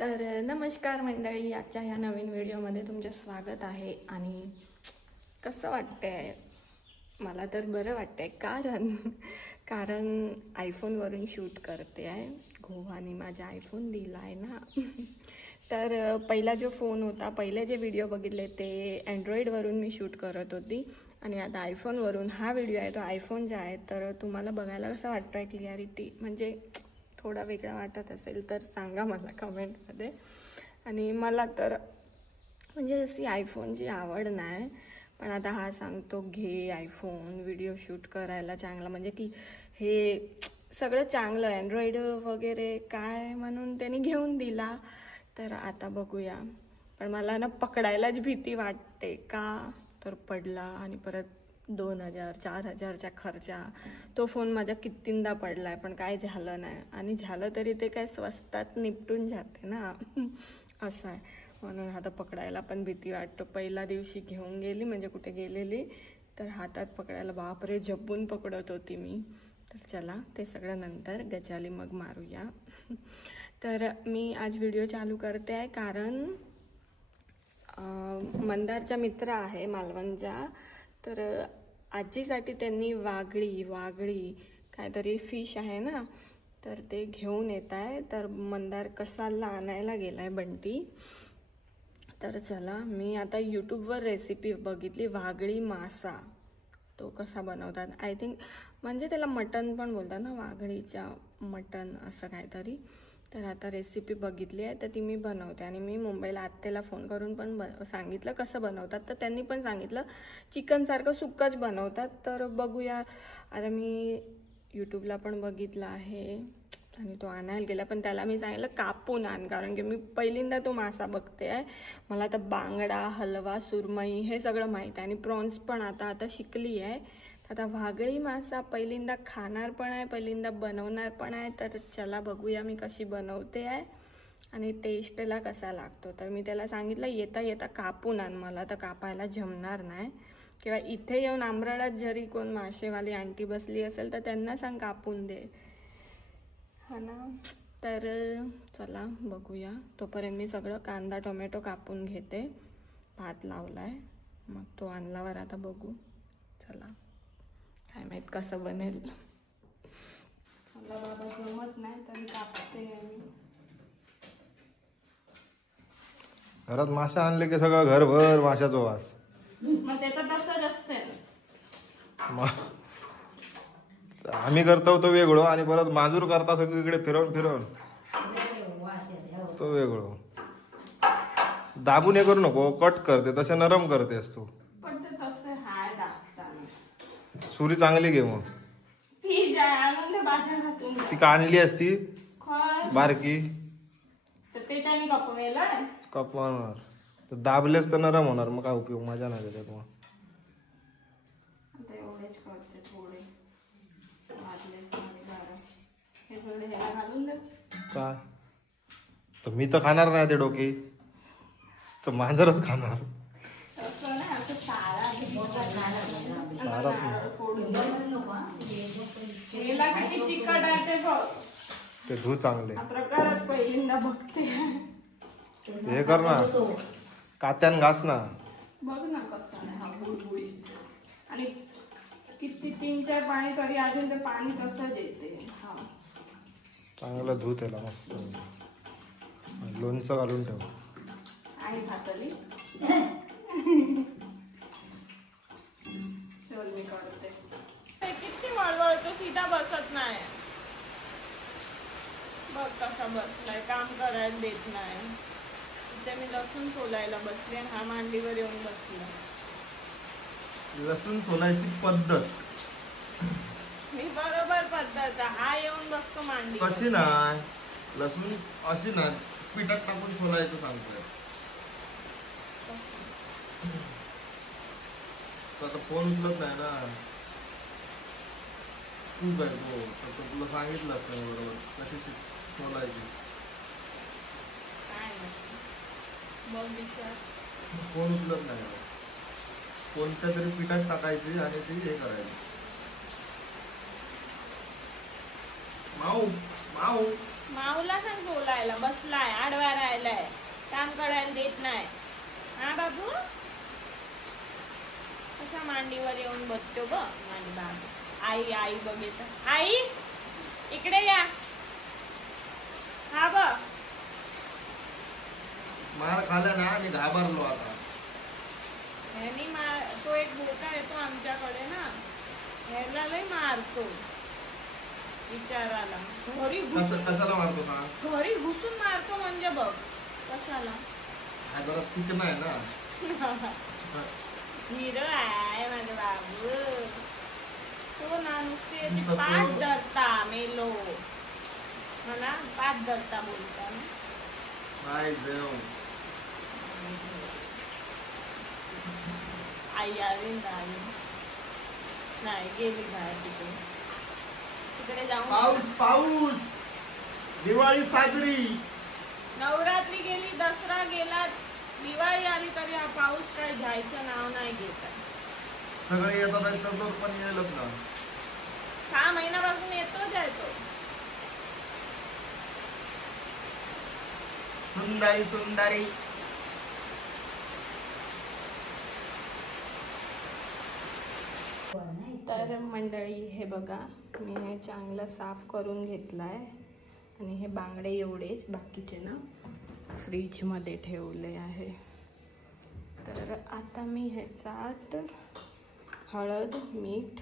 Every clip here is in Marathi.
तर नमस्कार मंडळी, आजच्या ह्या नवीन व्हिडिओमध्ये तुमचं स्वागत आहे. आणि कसं वाटतंय? मला तर बरं वाटतंय, कारण आयफोनवरून शूट करते आहे. गोवानी माझा आयफोन दिला आहे ना. तर पहिला जो फोन होता, पहिले जे व्हिडिओ बघितले ते अँड्रॉईडवरून मी शूट करत होती आणि आता आयफोनवरून हा व्हिडिओ आहे तो आयफोनचा आहे. तर तुम्हाला बघायला कसं वाटतं आहे? क्लिअरिटी म्हणजे थोडा वेगळा वाटत असेल तर सांगा मला कमेंटमध्ये. आणि मला तर म्हणजे अशी आयफोनची आवड नाही, पण आता हा सांगतो घे आयफोन, व्हिडिओ शूट करायला चांगला, म्हणजे की हे सगळं चांगलं अँड्रॉईड वगैरे काय म्हणून त्यांनी घेऊन दिला. तर आता बघूया. पण मला ना पकडायलाच भीती वाटते, का तर पडला आणि परत 2000-4000चा खर्चा. तो फोन माझा कितींदा पडला आहे पण काय झालं नाही, आणि झालं तरी ते काय स्वस्तात निपटून जाते ना. असं आहे, म्हणून आता पकडायला पण भीती वाटतो. पहिल्या दिवशी घेऊन गेली, म्हणजे कुठे गेलेली तर हातात पकडायला बापरे जपून पकडत होती मी. तर चला ते सगळं नंतर गजाली मग मारूया. तर मी आज व्हिडिओ चालू करते आहे कारण मंदारचा मित्र आहे मालवणचा. तर आजीसाठी त्यांनी वागळी काहीतरी फिश आहे ना, तर ते घेऊन येत आहे. तर मंदार कसाला आणायला गेला आहे बंटी. तर चला, मी आता यूट्यूबवर रेसिपी बघितली वागळी मासा, तो कसा बनवतात. आय थिंक म्हणजे त्याला मटण पण बोलतात ना, वागळीच्या मटण असं काहीतरी. तर आता रेसिपी बघितली आहे तर ती मी बनवते. आणि मी मुंबईला आत्याला फोन करून पण सांगितलं कसं बनवतात, तर त्यांनी पण सांगितलं चिकनसारखं सुक्कच बनवतात. तर बघूया. आता मी यूट्यूबला पण बघितलं आहे आणि तो आणायला गेला, पण त्याला मी सांगितलं कापून आण, कारण की मी पहिल्यांदा तो मासा बघते आहे. मला तर बांगडा, हलवा, सुरमई हे सगळं माहीत आहे आणि प्रॉन्स पण आता शिकली आहे. आता वागळी मासा पहिल्यांदा खाणार पण आहे, पहिल्यांदा बनवणार पण आहे. तर चला बघूया मी कशी बनवते आहे आणि टेस्टला कसा लागतो. तर मी त्याला सांगितलं येता कापून आण, मला तर कापायला जमणार नाही. किंवा इथे येऊन आंबराडात जरी कोण मासेवाली आंटी बसली असेल तर त्यांना सांग कापून दे, हा ना. तर चला बघूया. तोपर्यंत मी सगळं कांदा टोमॅटो कापून घेते. भात लावलाय, मग तो आणल्यावर आता बघू. चला, काय माहित कसं बनेल. मला बाबा जमत नाही तरी कापते मी. घरात मासे आणले की सगळं घरभर माशाचा वास. मग त्याचं तसंच असते. आम्ही करतो तो वेगळं आणि परत माजूर करता सगळीकडे फिरवून तो वेगळं. दाबून हे करू नको, कट करते तसे नरम करतेस तू. पण ते तसं हाय दाबताना. सुरी चांगली घे मग. ती जाय आणून ते बाजारातून. ती का आणली असती बारकी, तर त्याच्याने कपवेला कपवणार तर दाबलेस तर नरम होणार, मग काय उपयोग, मजा नाही त्याच्यात. मग आता एवढेच करते, थोडे हे थोडे ह्याला घालून दे. काय तर मी तर खाणार नाही ते डोके, तर मांजरच खाणार. तसं ना, असं सारा फोडून हेला किती चिकट आहे ते बघ. ते धू चांगले. हा प्रकारच पहिल्यांदा बघते. हे कर ना, कात्यान घास ना. बघ ना कसं आहे हा बुळबुळीत. आणि किती 3-4 पाणी तरी अजून ते पाणी तसंच येते. हा चांगलं धू त्याला मस्त, लोणचं घालून ठेव. आणि भातली चल मी करते. किती वळवळतो, सीधा बसत नाही. बघ कसा बसलाय, काम करायला देत नाही. इथे मी लसूण सोलायला बसले आणि हा मांडीवर येऊन बसला. लसूण सोलायची पद्धत मी बरोबर पद्धत, हा येऊन बसतो मांडी. कशी नाही, लसूण अशी ना पिठात टाकून सोलायचं सांगतोय. आता फोन उचलत नाही ना तू, काय हो तर तुला सांगितलं असतं बरोबर कशी सोलायची. काय बघ विचार, फोन उचलत नाही, कोणत्या तरी पिठात टाकायची आणि ती हे करायची. माऊ माऊला सांग बोलायला, बसलाय आडवा राहायला. केलाय, काम करायला देत नाही. हा बाबू कसा मांडीवर येऊन बसतो ग माझी बाबू. आई आई बघितलं, आई इकडे या. हा बघ मार खाल्ला ना आणि घाबरलो आता. तो एक बोका येतो आमच्याकडे ना, ह्याला लय मारतो विचाराला. घरी कशाला मारतो सांग? घरी घुसून मारतो म्हणजे बघ कशाला. हा जरा चिकन आहे ना. हिरो आहे माझा बाबू. तो ना नुसते पाच धरता मेलो, मला पाच धरता बोलता ना. आई आली नाही गेली बाहेर. तिकडे जाऊन पाऊस पाऊस. दिवाळी साजरी, नवरात्री गेली, दसरा गेला, दिवाळी आली तरी हा पाऊस काय जायचं नाव नाही घेत. सगळे येतात तर पण येईलच ना. 6 महिन्यापासून येतो जायतो. सुंदरी सुंदरी. तर मंडळी हे बघा, मी हे चांगलं साफ करून घेतलंय आणि हे बांगडे एवढेच, बाकीचे ना फ्रीजमध्ये ठेवले आहे. तर आता मी ह्याच्यात हळद मीठ,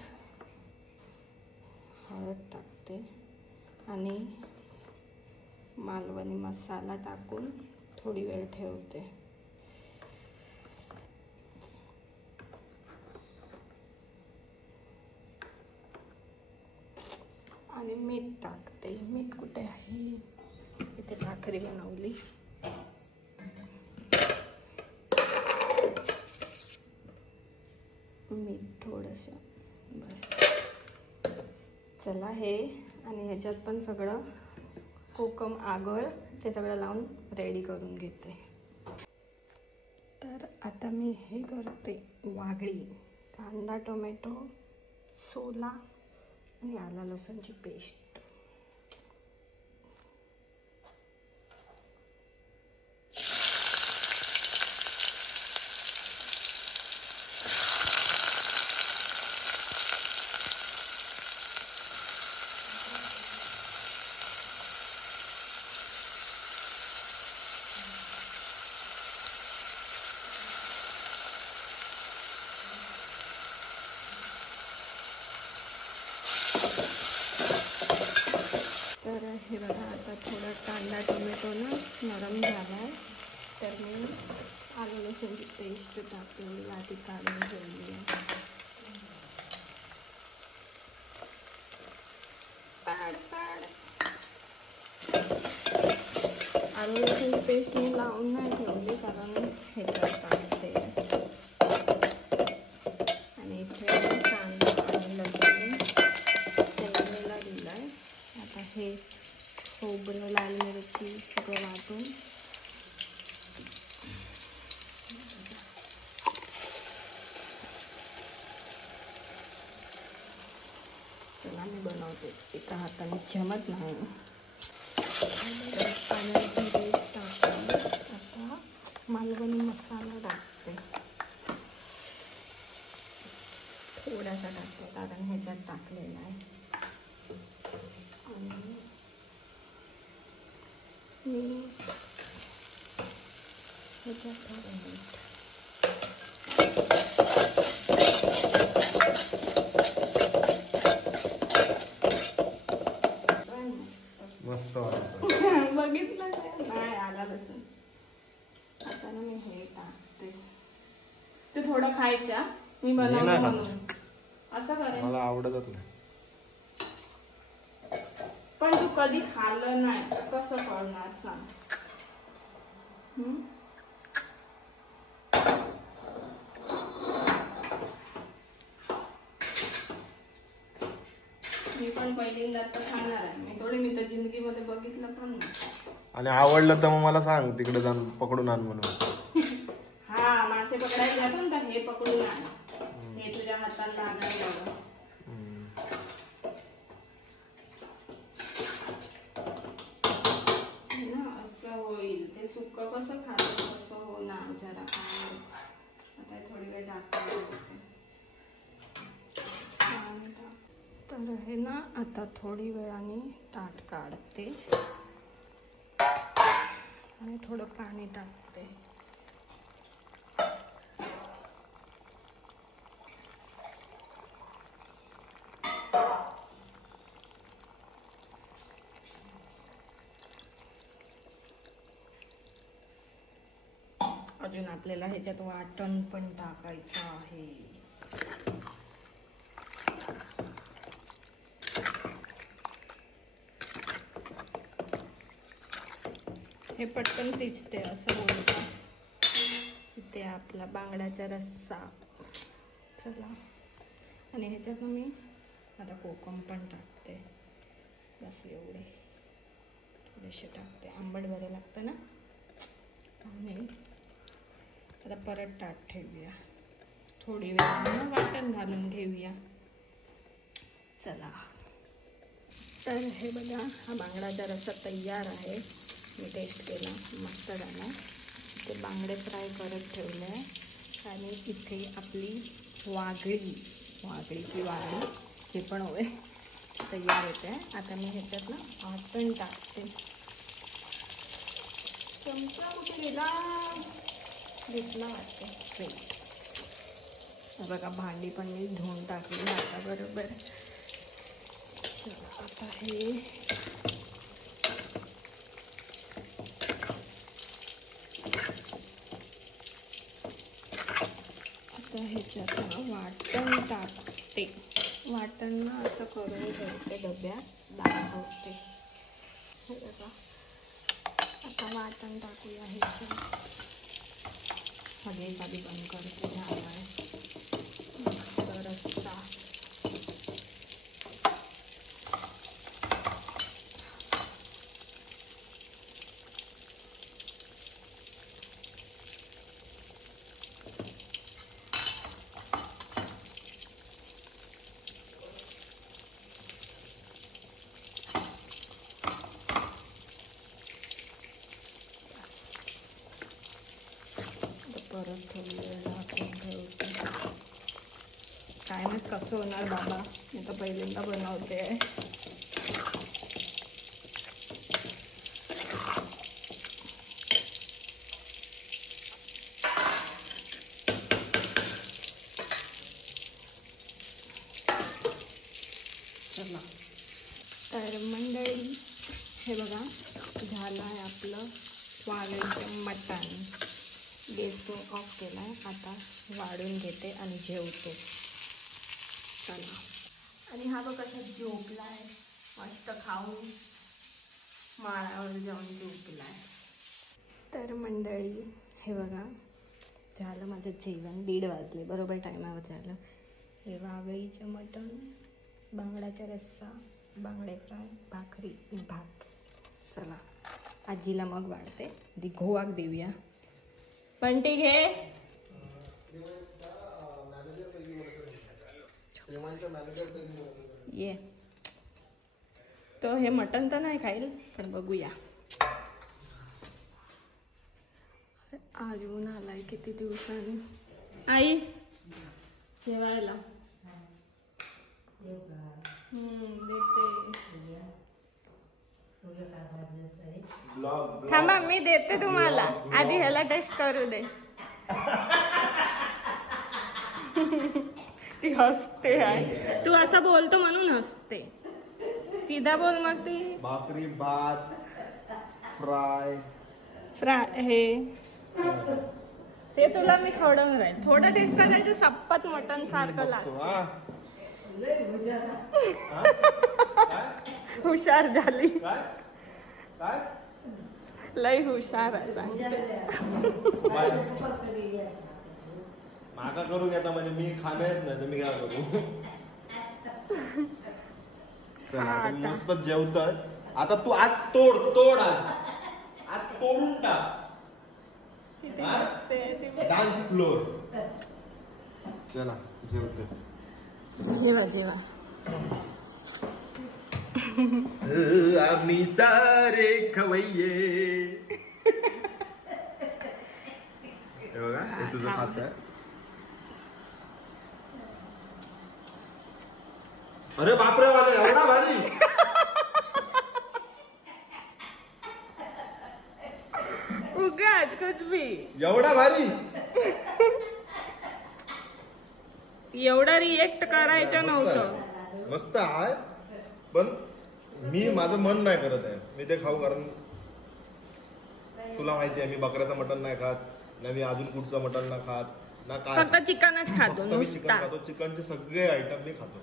हळद टाकते आणि मालवणी मसाला टाकून थोडी वेळ ठेवते. आणि मीठ टाकते. मीठ कुठे आहे? इथे भाकरी बनवली. मीठ थोडंसं बस. चला हे आणि ह्याच्यात पण सगळं कोकम आगळ ते सगळं लावून रेडी करून घेते. तर आता मी हे करते वागळी, कांदा टोमॅटो सोला आणि आला लसूणची पेस्ट. तर हे बघा, आता थोडा कांदा टोमॅटो ना नरम झाला आहे, तर मी आलं लसूणची पेस्ट टाकलेली आधी काढून ठेवली आहे. आलं लसूणची पेस्ट मी लावून नाही ठेवली कारण ह्याच्यात टाकते. आणि इथे कांदा आणि लसूण फोडणीला दिला आहे. आता हे खोबरं लाल मिरची सगळं वाटून चला मी बनवते. एका हाताने जमत नाही. पाण्याची पेस्ट टाकून आता मालवणी मसाला टाकते. थोडासा टाकते कारण ह्याच्यात टाकलेला आहे. आणि मीठ ह्याच्यात थोडं मीठ. मस्त बघितलं नाही आला लसूण. आता ना मी हे टाकते. तू थोडं खायच्या, मी बनवलं म्हणून असं करेन. मला आवडतच नाही. पण तू कधी खाल्लं नाही, कसं कळणार सांग? मी पण पहिल्यांदा तर खाणार आहे. मी तर जिंदगीमध्ये बघितलं पण नाही. आणि आवडलं तर मग मला सांग, तिकडे जाऊन पकडून आण म्हणून. हा मासे पकडायला जातो ना, हे पकडून आण. हे तुझ्या हाताला लागायला ना असं होईल. ते सुक सुकं कसं खातो कसं होणार जरा काय आता थोडी वेळ टाकायला लागते. तर हे ना आता थोडी वेळाने ताट काढते आणि थोडं पाणी टाकते. अजून आपल्याला ह्याच्यात वाटण पण टाकायचं आहे. हे पटकन शिजते असं बोलतात. इथे आपला बांगड्याचा रस्सा. चला, आणि ह्याच्यात मी आता कोकम पण टाकते. बस एवढे थोडेसे टाकते, आंबट बरं लागतं ना. आणि आता परत ताट ठेवूया, थोडी वेळ वाटण घालून घेऊया. चला, तर हे बघा हा बांगड्याचा रस्सा तयार आहे. मी टेस्ट केला, मस्त झाला. ते बांगडे फ्राय करत ठेवले आहे. आणि इथे आपली वागळी की वागळी हे पण हवे तयार होते. आता मी ह्याच्यात ना वाटण टाकते. चमचा कुठे गेला, घेतला वाटते. बघा भांडी पण मी धुवून टाकली आता बरोबर. चला, आता हे ह्याच्यात ना वाटण टाकते. वाटण ना असं करून ठेवते, डब्यात दाखवते. हे बघा, आता वाटण टाकूया ह्याच्यात. सगळे आधी बंद करते. झाला आहे रस्सा. परत थोडी वेळ झाकून ठेवते. काय माहित कसं होणार बाबा, मी तर पहिल्यांदा बनवते. चला, तर मंडळी हे बघा झालं आहे आपलं वांग्याचं मटण. गॅस ऑफ केला आहे. आता वाढून घेते आणि जेवते. चला, आणि हा बघा कसा झोपला आहे, मस्त खाऊन माळावर जाऊन झोपला आहे. तर मंडळी हे बघा झालं माझं जेवण. 1:30 वाजले, बरोबर टायमावर झालं. हे वागळीचं मटण, बांगड्याचा रस्सा, बांगडे फ्राय, भाकरी, भात. चला, आजीला मग वाढते. आधी घोवाक देऊया. पंटी घे. ये तो हे मटण तर नाही खाईल, पण बघूया. आज येऊन आलाय किती दिवसांनी. आई जेवायला देते. थांबा, मी देते तुम्हाला. आधी ह्याला टेस्ट करू दे. ती हसते आहे. तू असं बोलतो म्हणून हसते. सीधा बोल मग. ती भाकरी, भात, फ्राय हे ते तुला मी खवडून राहील. थोडं टेस्ट करायचं. सप्पत मटण सारखं लागतं. हुशार झाली, लय हुशार आहे. माका करू घेता म्हणजे मी खाण्यात नाही तर मी काय करू. चला, मस्त जेवतोय आता. तू आज तोड आज तोडून टाक. Dance floor. चला, जेवतोय. जेवा. आम्ही सारे खवय्ये. तुझं खात आहे. अरे बापरे माझा एवढा भारी. उगाच कुछ भी. एवढा भारी. एवढा रिएक्ट करायचं नव्हतं. मस्त आहे पण मी माझं मन नाही करत आहे मी ते खाऊ. कारण तुला माहिती आहे मी बकऱ्याचं मटण नाही खात ना, मी अजून कुठचं मटण नाही खात ना काय. फक्त चिकनच खातो. मी चिकन खातो. चिकनचे सगळे आयटम मी खातो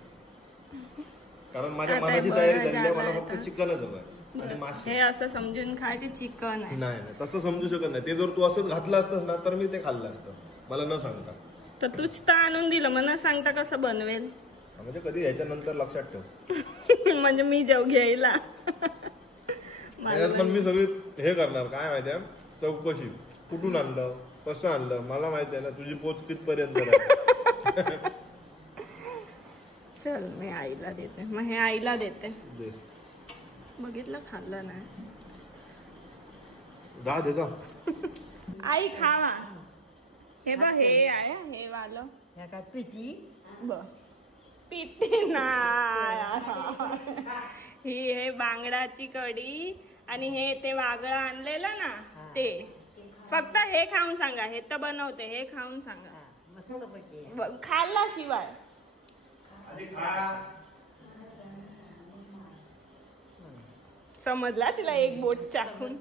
कारण माझ्या मनाची तयारी झाली आहे. मला फक्त चिकनच हवं आणि मासे. हे असं समजून खा की चिकन आहे. नाही तसं समजू शकत नाही. ते जर तू असंच घातलं असतंस ना तर मी ते खाल्लं असतं मला न सांगता. तर तूच तर आणून दिलं मग न सांगता कसं बनवेल. म्हणजे कधी ह्याच्यानंतर लक्षात ठेव. म्हणजे मी जेव घ्यायला पण मी सगळी हे करणार काय माहितीये चौकशी. कुठून आणलं कसं आणलं मला माहिती आहे ना तुझी पोच कितपर्यंत आहे. चल मी आईला देते. मग हे आईला देते. बघितलं खाल्लं नाही. दे जा. आई खावा. हे बघ हे आहे हे वालं पिठी पिठी नाही. ही हे बांगडाची कढी आणि हे ते वागळं आणलेलं ना ते. फक्त हे खाऊन सांगा. हे तर बनवते हे खाऊन सांगा. खाल्ला शिवाय समजला तिला एक बोट चाकून.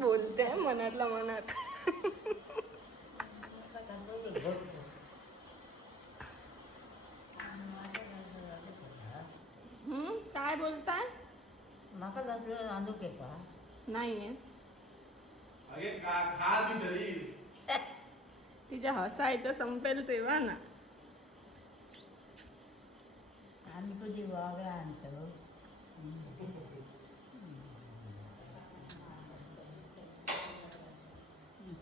बोलते मनातला मनात. काय बोलताय. माका जास्त आणू के का नाहीये. तिच्या हसायचं संपेल तेव्हा ना. आम्ही कधी वागळा आणतो.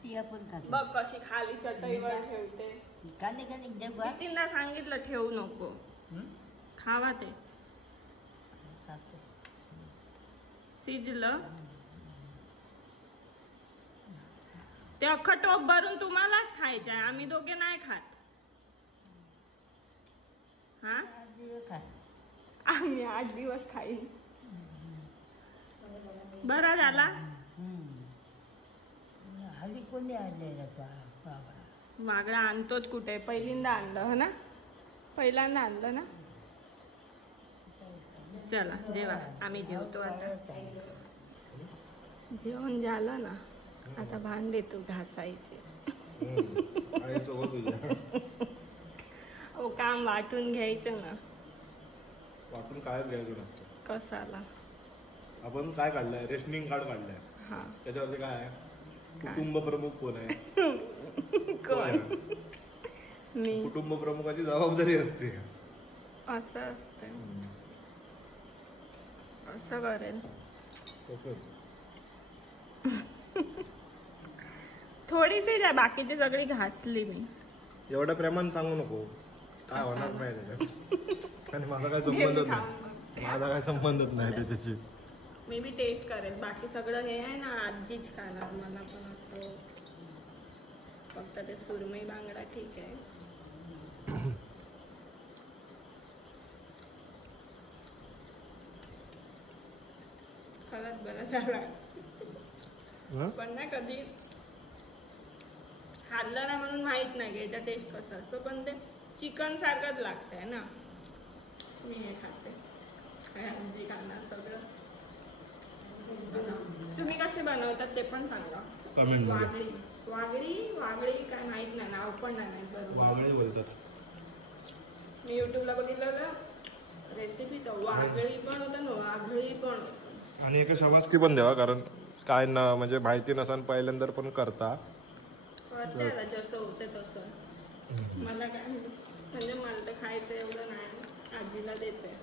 ती आपण खातो. बघ कशी खाली चटईवर ठेवते. काने काने जगवा. तिला सांगितलं ठेवू नको. खावा ते. शिजलं ते अख्खं टोप भरून तुम्हालाच खायचं आहे. आम्ही दोघे नाही खात. हा आम्ही 8 दिवस खाईन. बरा झाला. हल्ली कोणी आणलेला वागळा आणतोच कुठे. पहिल्यांदा आणलं हो ना. पहिल्यांदा आणलं ना. चला जेवा आम्ही जेवतो आता. जेवण झालं ना आता भांडे तू घासायचे. ओ काम वाटून घ्यायचं ना. वाटून काय घ्यायचं नसतं. कसाला आपण काय काढलंय रेशनिंग कार्ड काढलंय. हा त्याच्यावरती काय आहे कुटुंब प्रमुख कोण आहे. कोण. मी. कुटुंब प्रमुखाची जबाबदारी असते. असं असते. असं करेल. थोडीशी जा बाकीची सगळी घासली मी. एवढ्या प्रेमाने सांगू नको काय होणार नाही त्याच्यात. आणि माझा काय संबंधच नाही. माझा काय संबंधच नाही त्याच्याशी. मी बी टेस्ट करेल. बाकी सगळं हे आहे ना आजीच खाणार. मला पण असतो फक्त ते सुरमई बांगडा ठीक आहे. खरंच बरं झाला. पण ना कधी खाल्लं ना म्हणून माहित नाही की याचा टेस्ट कसा असतो. पण ते चिकन सारखंच लागतंय ना. मी हे खाते. काय आजी खाणार सगळं. तुम्ही कसे बनवतात ते पण सांगा. वागळी वागळी वागळी काय माहित नाही. नाव पण नाही बरोबर. वागळी बोलतात. मी युट्यूबला बघितलं रेसिपी तर वागळी पण होतं ना वागळी पण होतं. आणि एक शाबासकी पण द्यावा कारण काय ना म्हणजे माहिती नसन पहिल्यांदा पण करता. जसं होतं तसं. मला काय म्हणजे मला तर खायचं एवढं नाही. आजीला देते.